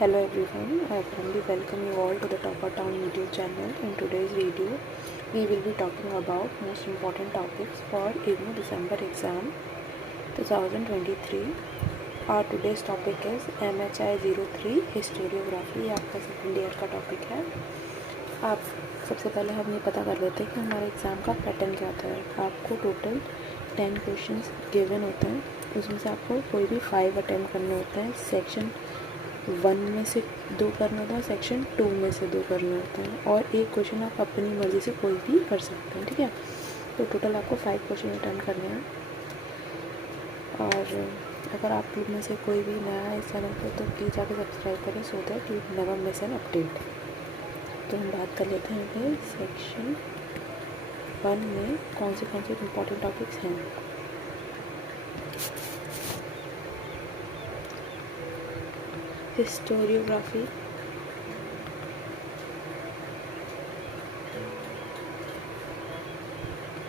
Hello everyone, I warmly welcome you all to the Topper Town YouTube channel. In today's video, we will be talking about most important topics for IGNOU December exam 2023. Our today's topic is MHI 03 historiography. ये आपका second year का topic है। आप सबसे पहले हम ये पता कर लेते हैं कि हमारे एग्ज़ाम का पैटर्न क्या होता है। आपको टोटल 10 क्वेश्चंस गिवन होते हैं, उसमें से आपको कोई भी 5 अटैम्प्ट करने होते हैं। सेक्शन 1 में से 2 करना होता है, सेक्शन 2 में से 2 करना होता है, और एक क्वेश्चन आप अपनी मर्ज़ी से कोई भी कर सकते हैं। ठीक है, तो टोटल आपको 5 क्वेश्चन अटैम्प्ट करने हैं। और अगर आप लोग में से कोई भी नया है इस चैनल पर तो प्लीज़ जाकर सब्सक्राइब करें so that you never miss an update. तो हम बात कर लेते हैं कि सेक्शन 1 में कौन से इम्पोर्टेंट टॉपिक्स हैं। हिस्टोरियोग्राफी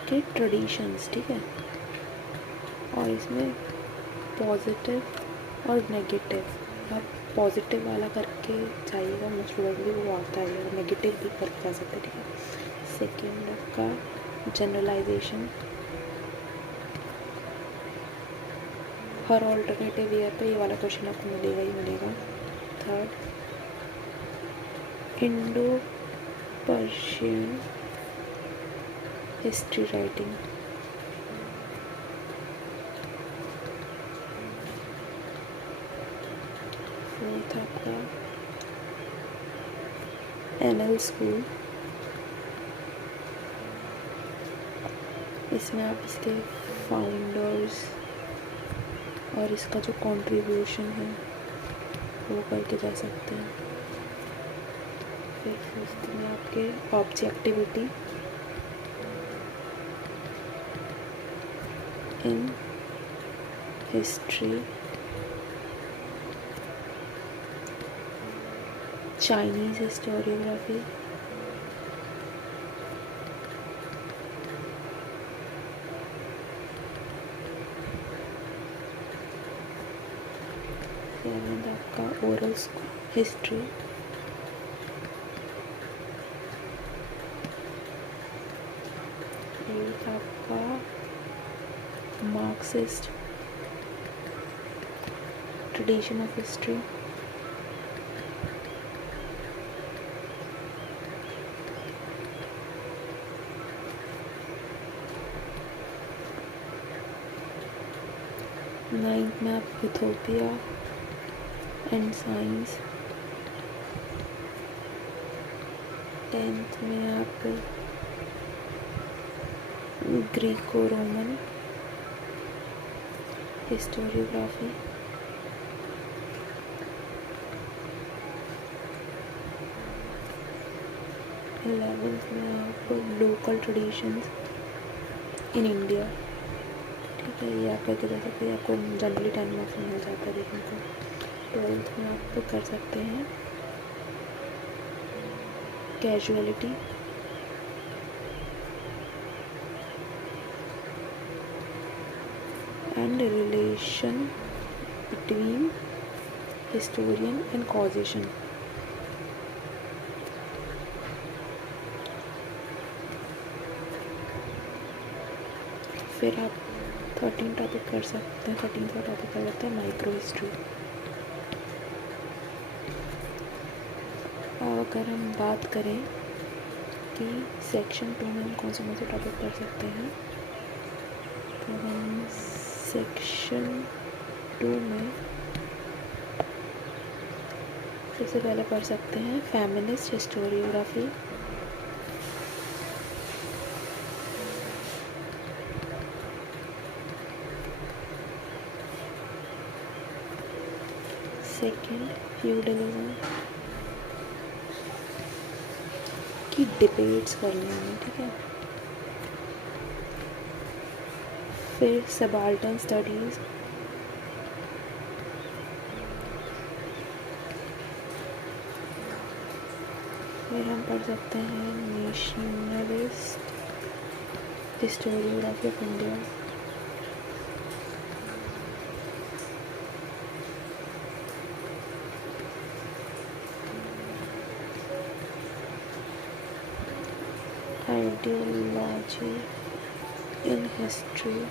के ट्रेडिशंस, ठीक है, और इसमें पॉजिटिव और नेगेटिव। आप पॉजिटिव वाला करके जाइएगा, मोस्ट प्रोबेबली वो आता है, और नेगेटिव भी करके जा सकते हैं। ठीक है, सेकेंड आपका जनरलाइजेशन, हर ऑल्टरनेटिव ईयर पे ये वाला क्वेश्चन आपको मिलेगा ही मिलेगा। Third, Indo Persian history writing. Fourth आपका एनएल स्कूल, इसमें आप इसके फाउंडर्स और इसका जो कंट्रीब्यूशन है वो करके जा सकते हैं। फिर फिफ्थ में आपके objectivity in history, Chinese historiography, seventh आपका ओरल हिस्ट्री, एट्थ आपका Marxist tradition of history, ninth में आप इथोपिया एंड साइंस, टेंथ में आप ग्रीको रोमन हिस्टोरियोग्राफी, इलेवेंथ में आप लोकल ट्रेडिशंस इन इंडिया। ठीक है, ये आप करके जा सकते हैं, आपको जनरली 10 मार्क्स में मिल जाता है देखने को। ट्वेल्थ में आप कर सकते हैं casualty, and relation between historian and causation. फिर आप 13 टॉपिक कर सकते हैं, 13 का टॉपिक कर सकते हैं माइक्रो हिस्ट्री। अगर हम बात करें कि सेक्शन 2 में हम कौन से टॉपिक कर सकते हैं, तो हम सेक्शन 2 में सबसे पहले पढ़ सकते हैं फेमिनिस्ट हिस्टोरियोग्राफी, सेकेंड फ्यूडलिज्म की डिबेट्स कर लेंगे। ठीक है, फिर सबाल्टर्न स्टडीज़, फिर हम पढ़ सकते हैं nationalist historiography of India, ideology in history,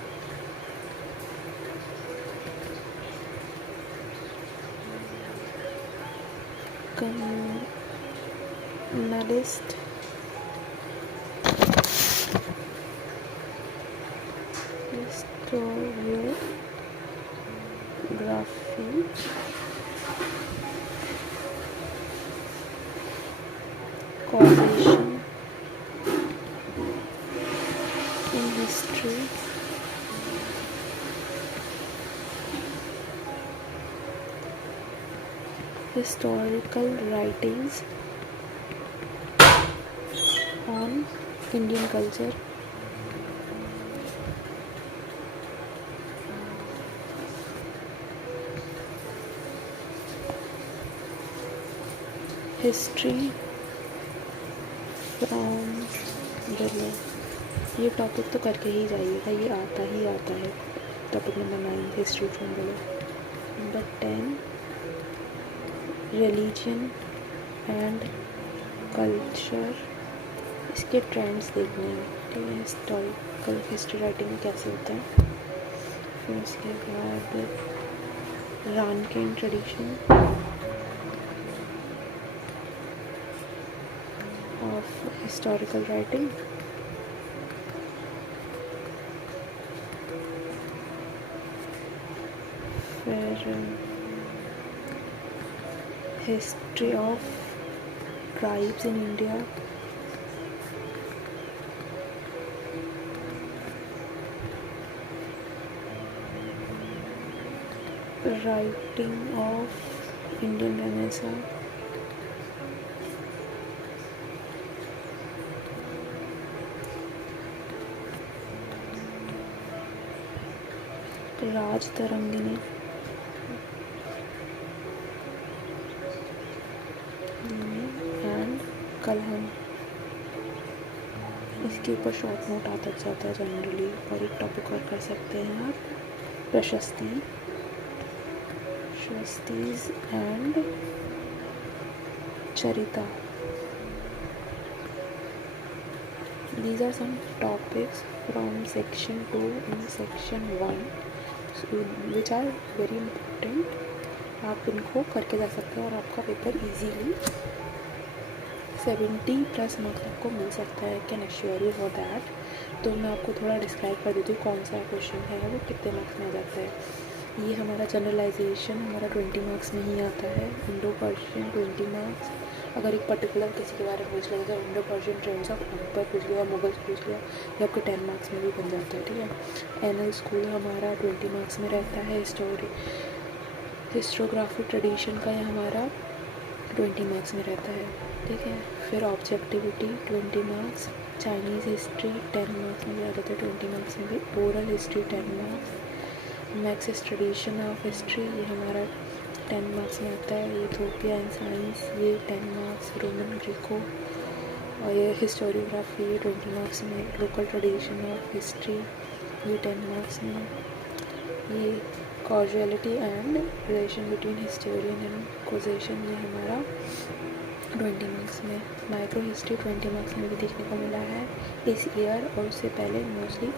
communalist, historiography, causation in history, historical writings on Indian culture, history from below. ये टॉपिक तो करके ही जाइएगा, ये आता ही आता है। Topic number 9 history from below. Number 10 religion and culture, इसके ट्रेंड्स देखने हैं, ठीक है। हिस्टोरिकल हिस्ट्री राइटिंग में कैसे होता है। फिर उसके बाद रानकेन ट्रेडिशन of historical writing, फिर history of tribes in India, writing of Indian Renaissance, Raj Tarangini and Kalhana. इसके ऊपर शॉर्ट नोट आता जाता है जनरली। और एक टॉपिक और कर सकते हैं आप, प्रशस्तीज and चरिता। These are some topics from section 2 and section 1 which are very important. आप इनको करके जा सकते हैं और आपका पेपर इजीली 70+ मार्क्स आपको मिल सकता है। Can assure you for that. तो मैं आपको थोड़ा डिस्क्राइब कर देती हूँ कौन सा क्वेश्चन है वो कितने मार्क्स में आ जाता है। ये हमारा जनरलाइजेशन हमारा 20 मार्क्स में ही आता है। Indo Persian 20 marks. अगर एक पर्टिकुलर किसी के बारे में पूछ लिया, जैसे Indo Persian trends of Akbar पूछ लिया, मुगल्स पूछ लिया, ये आपको 10 मार्क्स में भी बन जाता है, ठीक है। एनल स्कूल हमारा 20 मार्क्स में रहता है। हिस्टोग्राफी ट्रेडिशन का ये हमारा 20 मार्क्स में रहता है, ठीक है। फिर objectivity 20 marks. Chinese history 10 marks में भी आ जाता है, 20 मार्क्स में भी। Oral history 10 marks. Marxist tradition of history ये हमारा 10 मार्क्स में आता है। इथियोपिया एंड साइंस ये 10 मार्क्स। रोमन ग्रीको और ये हिस्टोरियोग्राफी ये 20 मार्क्स में। लोकल ट्रेडिशन ऑफ हिस्ट्री ये 10 मार्क्स में। ये causality and relation between historian and causation ये हमारा 20 मार्क्स में। माइक्रो हिस्ट्री 20 मार्क्स में भी देखने को मिला है इस ईयर, और उससे पहले मोस्टली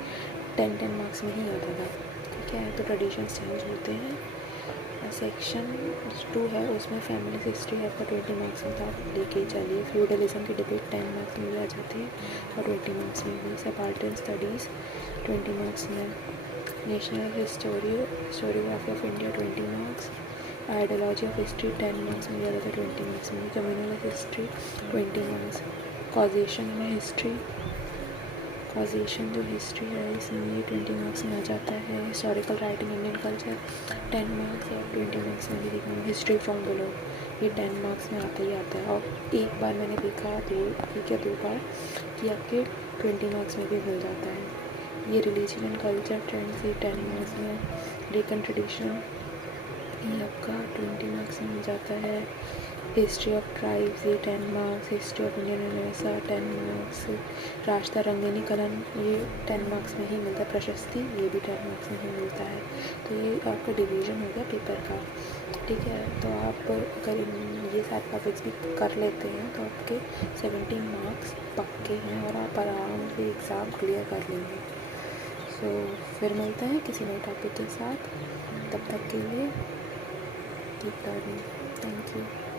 10 मार्क्स में ही आता था, ठीक है। तो ट्रेडिशंस चेंज होते हैं। सेक्शन 2 है, उसमें फैमिली हिस्ट्री है आपका 20 मार्क्स में, तो आप लेके ही चलिए। फ्यूडलिज्म की डिबेट 10 मार्क्स में भी आ जाती है और 20 मार्क्स में भी। सबाल्टर्न स्टडीज़ 20 मार्क्स में। National historiography of India 20 marks. Ideology of history 10 marks में भी आ जाता है, 20 मार्क्स में। Communal history 20 marks. कॉजेशन में हिस्ट्री, कॉजेशन जो हिस्ट्री है इसमें 20 मार्क्स में आ जाता है। Historical writing Indian culture 10 marks और 20 मार्क्स में भी देखना। हिस्ट्री फ्रॉम बिलो ये 10 मार्क्स में आता ही आता है। और एक बार मैंने देखा 2 बार कि आपके 20 मार्क्स में भी मिल जाता है। ये रिलीजन एंड कल्चर ट्रेंड्स ये 10 मार्क्स में। डेक्कन ट्रेडिशन ये आपका 20 मार्क्स में मिल जाता है। हिस्ट्री ऑफ ट्राइब्स ये 10 marks. History of Indian renaissance 10 marks. Raj Tarangini kiln ये 10 मार्क्स में ही मिलता है। प्रशस्ति ये भी 10 मार्क्स में ही मिलता है। तो ये आपका डिवीज़न हो गया पेपर का, ठीक है। तो आप अगर ये सारे टॉपिक्स भी कर लेते हैं तो आपके 70 मार्क्स पक्के चुके हैं और आप आराम से एग्ज़ाम क्लियर कर लेंगे। सो फिर मिलते हैं किसी नए टॉपिक के साथ। तब तक के लिए कीप लर्निंग। Thank you.